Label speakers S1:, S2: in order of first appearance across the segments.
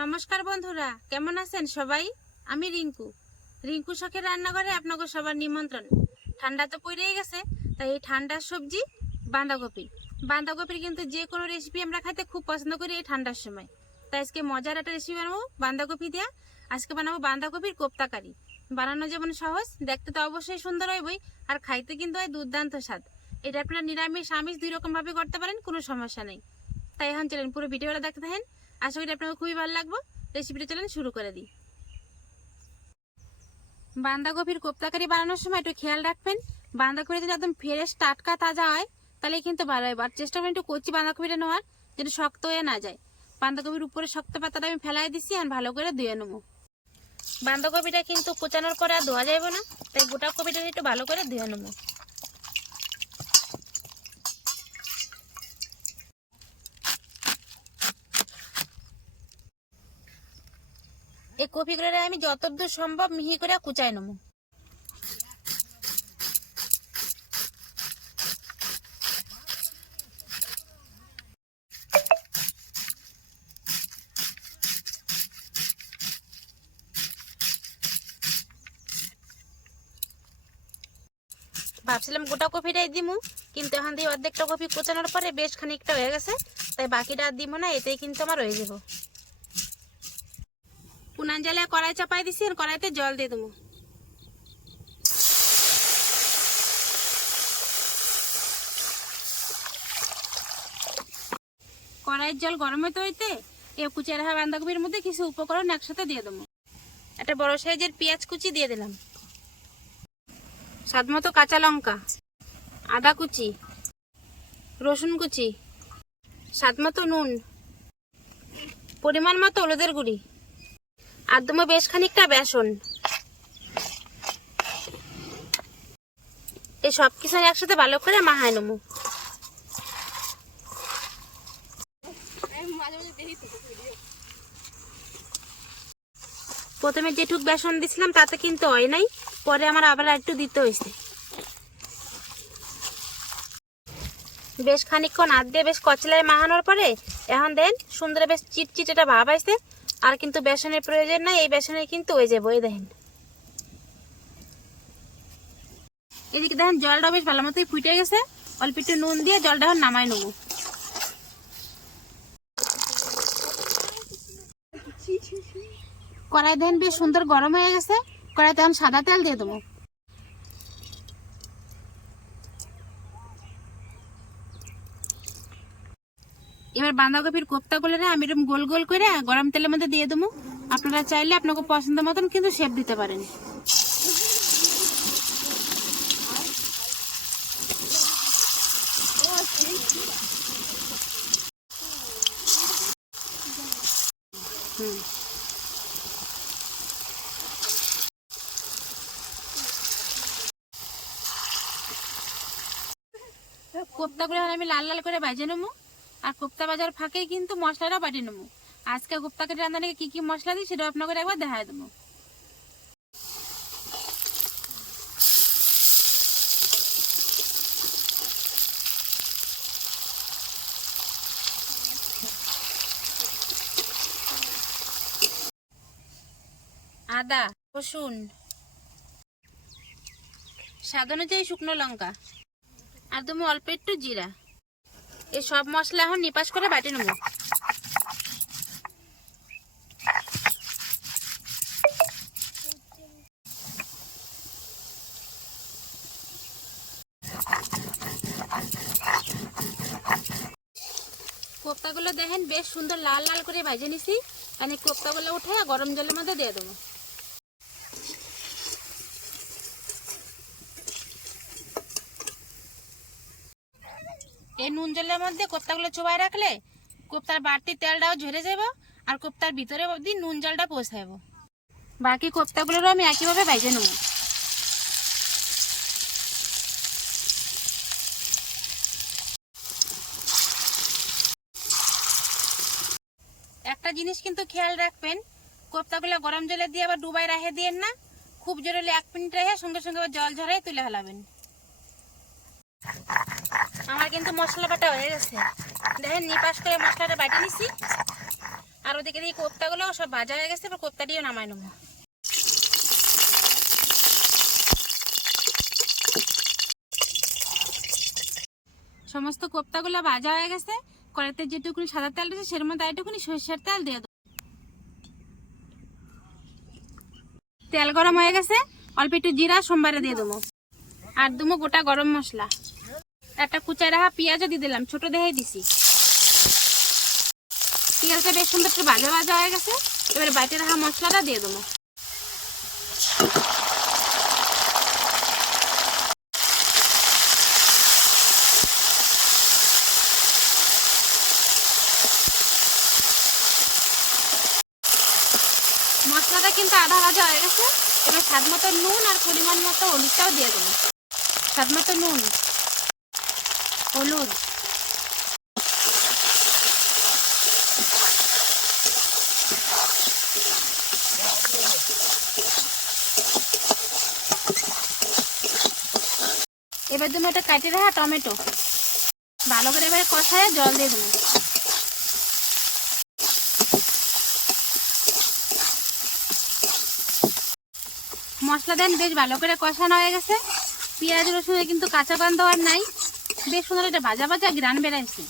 S1: নমস্কার বন্ধুরা, কেমন আছেন সবাই? আমি রিঙ্কু। রিঙ্কু শখের রান্নাঘরে আপনাকে সবার নিমন্ত্রণ। ঠান্ডা তো পড়েই গেছে, তাই এই ঠান্ডার সবজি, বাঁধাকপি। বাঁধাকপির কিন্তু যে কোনো রেসিপি আমরা খাইতে খুব পছন্দ করি এই ঠান্ডার সময়। তাই আজকে মজার একটা রেসিপি বানাবো, বাঁধাকপি দেওয়া আজকে বানাবো বাঁধাকপির কোপ্তা কারি। বানানো যেমন সহজ, দেখতে তো অবশ্যই সুন্দর হইবই, আর খাইতে কিন্তু হয় দুর্দান্ত স্বাদ। এটা আপনারা নিরামিষ, আমিষ দুই রকম ভাবে করতে পারেন, কোনো সমস্যা নেই। তাই এখন চলেন, পুরো ভিডিওটা দেখতে থাকেন। আশা করি আপনাকে খুবই ভালো লাগবে। রেসিপিটা চলেন শুরু করে দিই। বাঁধাকপির কোপ্তাকারি বানানোর সময় একটু খেয়াল রাখবেন, বাঁধাকপি যদি একদম ফ্রেশ টাটকা, তাজা হয়, তাহলে কিন্তু ভালো হয়। আর চেষ্টা করবেন একটু কচি বাঁধাকপিটা নেওয়ার, যেন শক্ত হয়ে না যায়। বাঁধাকপির উপরে শক্ত পাতাটা আমি ফেলাই দিছি আর ভালো করে ধুয়ে নেব। বাঁধাকপিটা কিন্তু কুচানোর পরে আর ধোয়া যাবে না, তাই গোটা কপিটা একটু ভালো করে ধুয়ে নেব। এই কপিগুলো আমি যতদূর সম্ভব মিহি করে কুচাই নেব। ভাবছিলাম গোটা কপিটাই দিমু, কিন্তু এখন দিয়ে অর্ধেকটা কপি কোচানোর পরে বেশ খানিকটা হয়ে গেছে, তাই বাকিটা আর দিব না, এতেই কিন্তু আমার হয়ে যাব। জালে কড়াই চাপাই দিছি, আর কড়াইতে জল দিয়ে দেবো। কড়াইয়ের জল গরম হইতে হইতে এ কুচি রাখা বাঁধাকপির মধ্যে কিছু উপকরণ একসাথে দিয়ে দেবো। একটা বড় সাইজের পেঁয়াজ কুচি দিয়ে দিলাম। স্বাদ মতো কাঁচা লঙ্কা, আদা কুচি, রসুন কুচি স্বাদ মতো নুন, পরিমাণ মতো হলুদের গুঁড়ি। আর দেবো বেশ খানিকটা বেসন। এই সব কিছু একসাথে ভালো করে মাহায় নেব। প্রথমে যেটুক বেসন দিছিলাম, তাতে কিন্তু হয় নাই, পরে আমার আবার একটু দিতে হয়েছে। বেশ খানিকক্ষণ হাত দিয়ে বেশ কচলায় মাহানোর পরে, এখন দেন সুন্দর বেশ চিটচিট একটা ভাব আসছে আর কিন্তু বেসনের প্রয়োজন নাই, এই বেসনে কিন্তু ওই যাব এই দেখেন। এদিকে দেখেন জলটা বেশ ভালো মতোই ফুটে গেছে। অল্প একটু নুন দিয়ে জলটা এখন নামাই নেব। কড়াই দেন বেশ সুন্দর গরম হয়ে গেছে। কড়াইতে এখন সাদা তেল দিয়ে দেবো। এবার বাঁধাকপির কোপ্তাগুলো না আমি এরকম গোল গোল করে গরম তেলের মধ্যে দিয়ে দেবো। আপনারা চাইলে আপনাকে পছন্দ মতন কিন্তু শেপ দিতে পারেন। কোপ্তাগুলো আমি লাল লাল করে বাজে নেব। আর কোপ্তা বাজার ফাঁকেই কিন্তু মশলাটা বাটিয়ে নেব। আজকে কোপ্তাকে রান্না কী কী মশলা দিই সেটা আপনাকে একবার দেখা দেবো। আদা, রসুন, স্বাদ অনুযায়ী শুকনো লঙ্কা, আর তুমি অল্প একটু জিরা। এই সব মশলা এখন নিপাস করে বাটি নেব। কোপ্তাগুলো দেখেন বেশ সুন্দর লাল লাল করে ভাজে নিছি। আমি কোপ্তাগুলো উঠে গরম জলের মধ্যে দিয়ে দেবো। এই নুন জলের মধ্যে কোপ্তাগুলো চোবাই রাখলে কোপ্তার বাড়তি তেলটাও ঝরে যাব আর কোপ্তার ভিতরে অবধি নুন জলটা পৌঁছাবো। বাকি কোপ্তাগুলোরও আমি একইভাবে ভেজে নেব। একটা জিনিস কিন্তু খেয়াল রাখবেন, কোপ্তাগুলো গরম জলে দিয়ে আবার ডুবাই রেখে দিয়েন না, খুব জোরে এক মিনিট রেখে সঙ্গে সঙ্গে আবার জল ঝরাই তুলে ফেলাবেন। আমার কিন্তু মশলা বাটা হয়ে গেছে। দেখেন নিপাস করে মশলাটা বাটি নিছি। আর ওদিকে দিয়ে কোপ্তাগুলো সব ভাজা হয়ে গেছে, এবার কোপ্তাটিও নামাই নেব। সমস্ত কোপ্তাগুলো ভাজা হয়ে গেছে। কড়াইতে যেটুকুনি সাদা তেল রয়েছে, সের মধ্যে একটুকুনি সরষের তেল দিয়ে দেবো। তেল গরম হয়ে গেছে, অল্প একটু জিরা, সোমবারে দিয়ে দেবো। আর দেবো গোটা গরম মশলা। একটা কুচায় রাখা পেঁয়াজও দিয়ে দিলাম, ছোট দেখাই দিছি। পেঁয়াজটা বেশ সুন্দর একটু ভাজা ভাজা হয়ে গেছে, এবারে বাইটে রাখা মশলাটা দিয়ে দেবো। মশলাটা কিন্তু আধা ভাজা হয়ে গেছে, এবার স্বাদ মতো নুন আর পরিমাণ মতো হলুদটাও দিয়ে দেবো। স্বাদ মতো নুন। হলুদ। এবার জন্য ওটা কাটে রাখা টমেটো। ভালো করে এবারে কষায় জল দিয়ে দেবো। মশলা দেন, বেশ ভালো করে কষানো হয়ে গেছে। পেঁয়াজ, রসুনে কিন্তু কাঁচা পান দেওয়ার নাই। বেশ সুন্দর একটা ভাজা ভাজা গ্রান বেড়াইছে।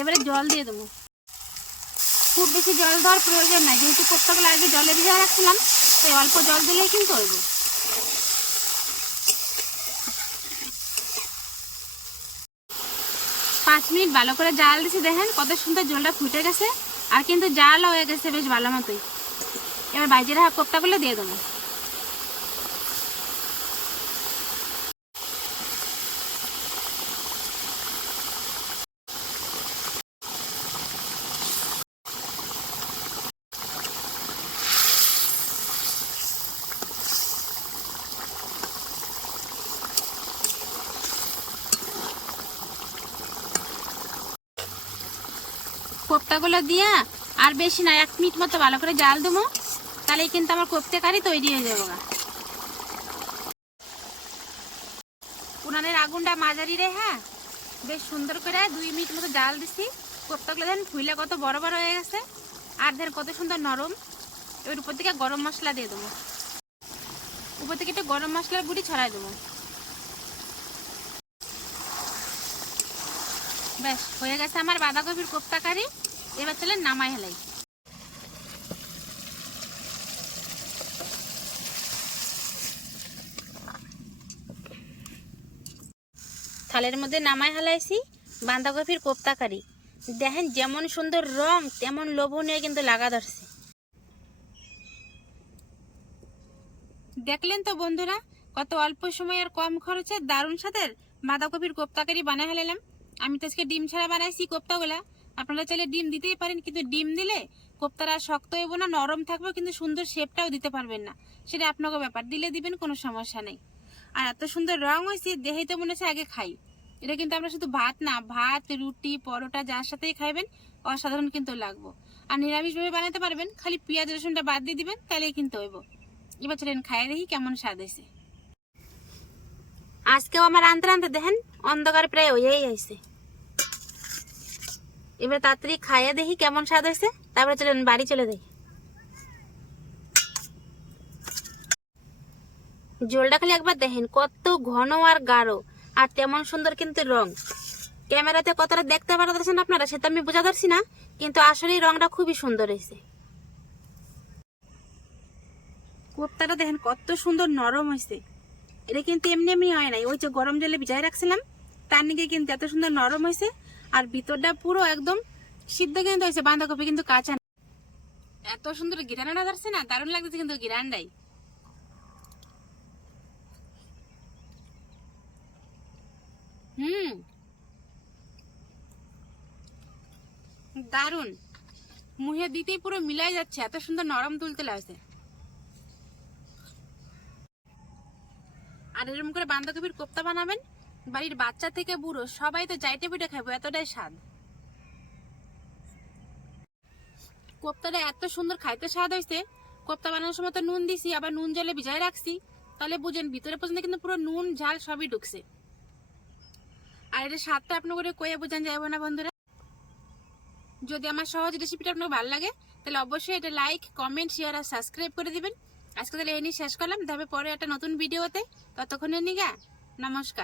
S1: এবারে জল দিয়ে দেবো। খুব বেশি জল দেওয়ার প্রয়োজন নাই, যেহেতু কোপ্তাগুলো আগে জলে ভিজে রাখছিলাম, তাই অল্প জল দিলেই কিন্তু হইব পাঁচ মিনিট ভালো করে জাল দিছি, দেখেন কত সুন্দর জলটা ফুটে গেছে, আর কিন্তু জাল হয়ে গেছে বেশ ভালো মতোই। এবার বাইজে রাখা কোপ্তাগুলো দিয়ে দেবো। কোপ্তাগুলো দিয়া আর বেশি না, এক মিনিট মতো ভালো করে জাল দেবো। তাহলে কিন্তু আমার কোপ্তে কারি তৈরি হয়ে যাব গা। উনানের আগুনটা মাঝারি রে হ্যাঁ? বেশ সুন্দর করে দুই মিনিট মতো জাল দিছি। কোপ্তাগুলো দেন ফুইলে কত বড় বড় হয়ে গেছে। আর দেন কত সুন্দর নরম। এবার উপর থেকে গরম মশলা দিয়ে দেবো। উপর থেকে একটু গরম মশলার গুঁড়ি ছড়াই দেবো। ব্যাস হয়ে গেছে আমার বাঁধাকপির কোপ্তা কারি। এবার চলে নামাই হেলাই। থালের মধ্যে নামাই হেলাইছি, বাঁধাকপির কোপ্তা কারি দেখেন যেমন সুন্দর রং, তেমন লোভনীয় কিন্তু লাগা ধরছে। দেখলেন তো বন্ধুরা, কত অল্প সময় আর কম খরচে দারুণ স্বাদের বাঁধাকপির কোপ্তাকারি বানাই হেলালাম আমি তো আজকে ডিম ছাড়া বানাইছি কোপ্তাগুলা। আপনারা চাইলে ডিম দিতেই পারেন, কিন্তু ডিম দিলে কোপ্তারা শক্ত হইব না, নরম থাকবে, কিন্তু সুন্দর শেপটাও দিতে পারবেন না। সেটা আপনাকে ব্যাপার, দিলে দিবেন, কোনো সমস্যা নেই। আর এত সুন্দর রং হয়েছে দেহেই তো মনে হচ্ছে আগে খাই। এটা কিন্তু আমরা শুধু ভাত না, ভাত, রুটি, পরোটা, যার সাথেই খাইবেন, অসাধারণ কিন্তু লাগবো। আর নিরামিষভাবে বানাতে পারবেন, খালি পেঁয়াজ, রসুনটা বাদ দিয়ে দিবেন তাহলেই কিন্তু হইব। এবার চলেন খাই দেখি কেমন স্বাদ হয়েছে আজকেও আমার আনতে আনতে দেখেন, অন্ধকার প্রায় হয়েই আইছে। এবার তাড়াতাড়ি খাইয়ে দেখি কেমন স্বাদ হয়েছে। তারপরে চলেন বাড়ি চলে যাই। জলটা খালি একবার দেখেন, কত ঘন আর গাঢ়, আর তেমন সুন্দর কিন্তু রং। ক্যামেরাতে কতটা দেখতে পারতেছেন আপনারা সেটা আমি বোঝা পারছি না, কিন্তু আসলে রংটা খুবই সুন্দর হয়েছে। কোপ্তাটা দেখেন কত সুন্দর নরম হয়েছে। এটা কিন্তু এমনি এমনি হয় নাই, ওই যে গরম জলে ভিজাই রাখছিলাম, তার নিকে কিন্তু এত সুন্দর নরম হয়েছে আর ভিতরটা পুরো একদম সিদ্ধ কিন্তু হয়েছে, বাঁধাকপি কিন্তু কাঁচা। এত সুন্দর গিরানাটা ধরছে না, দারুণ লাগতেছে কিন্তু গিরানটাই। হুম। দারুণ। মুহে দিতেই পুরো মিলাই যাচ্ছে, এত সুন্দর নরম তুলতে লাগছে। আর এরকম করে বাঁধাকপির কোপ্তা বানাবেন বাড়ির বাচ্চা থেকে বুড়ো, সবাই তো যাইতে পিঠে খাব এতটাই স্বাদ। কোপ্তাটা এত সুন্দর খাইতে স্বাদ হয়েছে কোপ্তা বানানোর সময় তো নুন দিছি, আবার নুন জলে ভিজায় রাখছি। তাহলে বুঝেন, ভিতরে পর্যন্ত কিন্তু পুরো নুন, ঝাল সবই ঢুকছে। আর এটা স্বাদটা আপনার করে কয়ে বোঝান যাইব না, বন্ধুরা? যদি আমার সহজ রেসিপিটা আপনার ভালো লাগে, তাহলে অবশ্যই এটা লাইক কমেন্ট শেয়ার আর সাবস্ক্রাইব করে দিবেন। আজকে তাহলে এই নিয়ে শেষ করলাম। তবে পরে একটা নতুন ভিডিওতে ততক্ষণের নিগা, নমস্কার।